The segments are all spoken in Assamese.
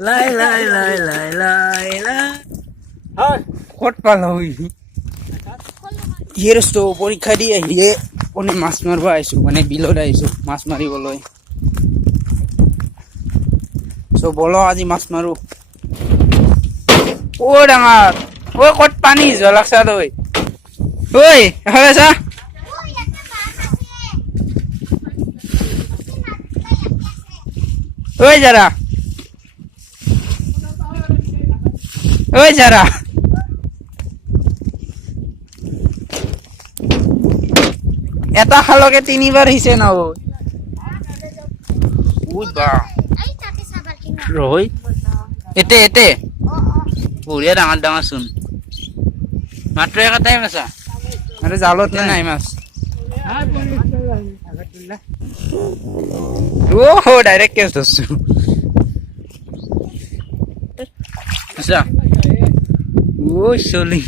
লাই লাই লাই লাই লাই লাই ক'ত পালহি ইয়েৰsto পৰীক্ষা দি আহিয়ে কোনে মাছ মাৰিব আহিছো মানে বিলত আহিছো মাছ মাৰিবলৈ সো বলো আজি মাছ মাৰো ও ডাঙৰ ও ক'ত পানী জলাকছা তই ঐ এফালে চা ঐ যাৰা ঐ যাৰা এটা খালকে তিনিবাৰ হিছে না ঐ বা ৰৈ এতে এতে বঢ়িয়া ডাঙৰ ডাঙৰ চোন মাত্ৰ এটা টাইম আছা আৰু জালত নাই মাছ ও ডাইৰেক্ট কেছ ধৰছো আচ্ছা ও চলি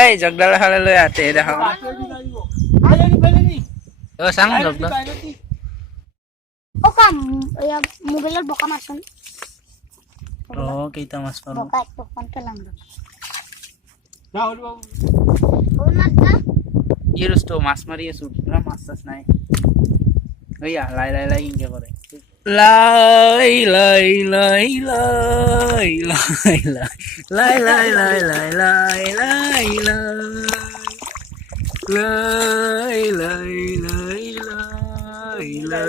এই জগদাল খালে লৈ আতে দেখা ও সাং জগদাল ও কাম ইয়া মোবাইলৰ বকা মাছন ও কেইটা মাছ পালো বকা একটু ফোন পেলাম না হল বাবু ও না না ইয়েরsto মাছ মারি আছো না মাছ চাষ নাই ওইয়া লাই লাই লাই ইনকে করে লাই লাই লাই লাই লাই লাই লাই লাই লাই লাই লাই লাই লাই লাই লাই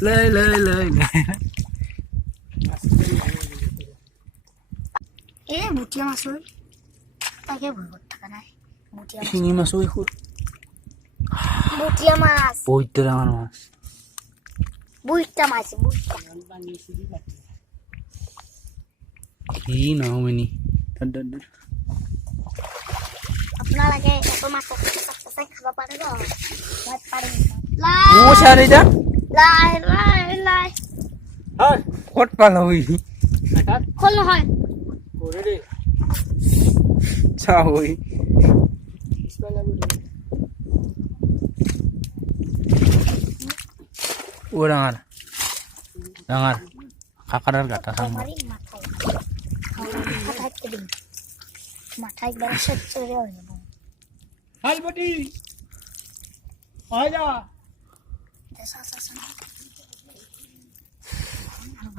লাই লাই লাই লাই এ বুটিয়া মাছ হই তাকে ভয় করতে নাই বুটিয়া মাছ শিঙি মাছ ওই খুব বুটিয়া মাছ বইতে ডাঙৰ মাছ বুইটা মাছ বুইটা কি নাও মিনি আপোনালোকে এত মাছ চাই খাব পাৰে ন মই পাৰিম ও সারে যা লাই লাই লাই ক'ত পালহি খোল নহয় চাওই ও ডাঙৰ ডাঙৰ কাকাৰৰ গাটা খাম মাৰি মাথাই দিম মাথাই একবাৰ চৰে হৈ যাব হালবটি আয় যা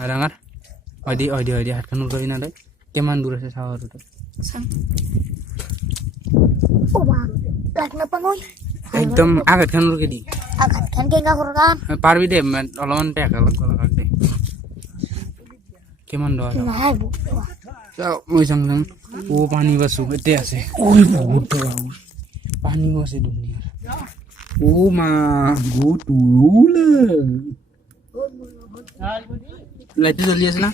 ডাঙৰ হয় দি হাতখন উলটাই না দে কিমান দূৰ আছে চাওঁ আৰু ও মা লাগ নাপাঙৈ একদম আঘাতখন উলকে দি আঘাতখন কেঙ্গা কৰগান পাৰবি দে অলপমান টেকা লাগব লগাক দে কিমান দৰ নাই চাওঁ মই চাং ও পানী বাছো এতে আছে ওই বহুত দৰ পানী আছে দুনিয়াৰ ও মা বহুত উৰুলে লাইটটো জ্বলি আছে না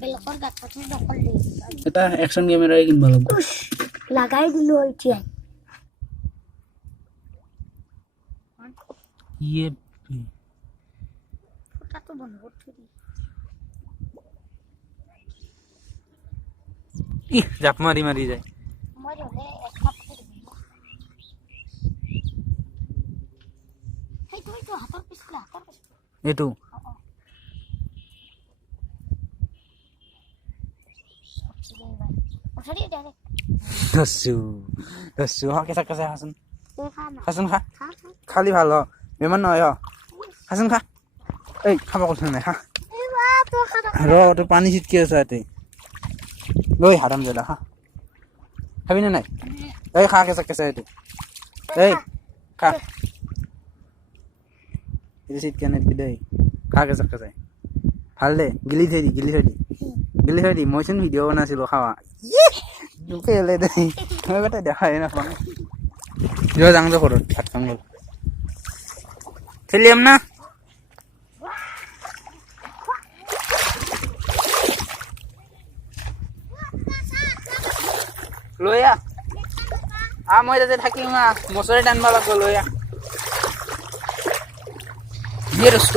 বেলকৰ গাঠাটো দখল এটা একশন ক্যামেৰা কিনব লাগব লাগাই দিলো এতিয়া ইয়ে ফটাটো বন্ধ কৰি জাপ মাৰি মাৰি যায় মই হলে এক কাপ সেইটো হাতৰ পিছলা এইটো দস্যু হা কেঁচা কেঁচা খাচোন খাচোন খা খালি ভাল হ বেমাৰ নহয় হ খাচোন খা এই খাব কৈছো নাই খা ৰ তোৰ পানী ছিটকি আছে ইয়াতে লৈ হাৰাম জেলা খা খাবি নে নাই এই খা কেঁচা কেঁচা এইটো এই খা এইটো ছিটকি আনিবি দেই খা কেঁচা কেঁচাই ভাল দে গিলি থৈ দি মইচোন ভিডিঅ' বনাইছিলোঁ খাৱা কেলে দে মই কথা দেখাই নাপাওঁ যোৱা যাওঁ যে ঘৰত ভাত খাম গ'ল খেলিম না লৈ আহ মই তাতে থাকিম মছৰি টানিব লাগিব লৈ আহ দোস্ত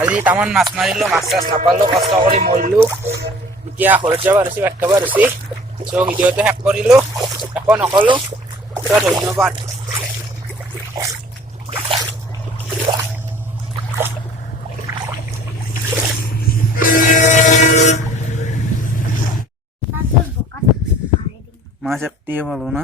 আজি তামান মাছ মাৰিলো মাছ চাছ নাপালো কষ্ট কৰি মৰিলো এতিয়া ঘৰত যাব হৈছে ভাত খাব হৈছে চ' ভিডিঅ'টো শেষ কৰিলো একো নকলো চ' ধন্যবাদ মাছ একটিয়ে পালো না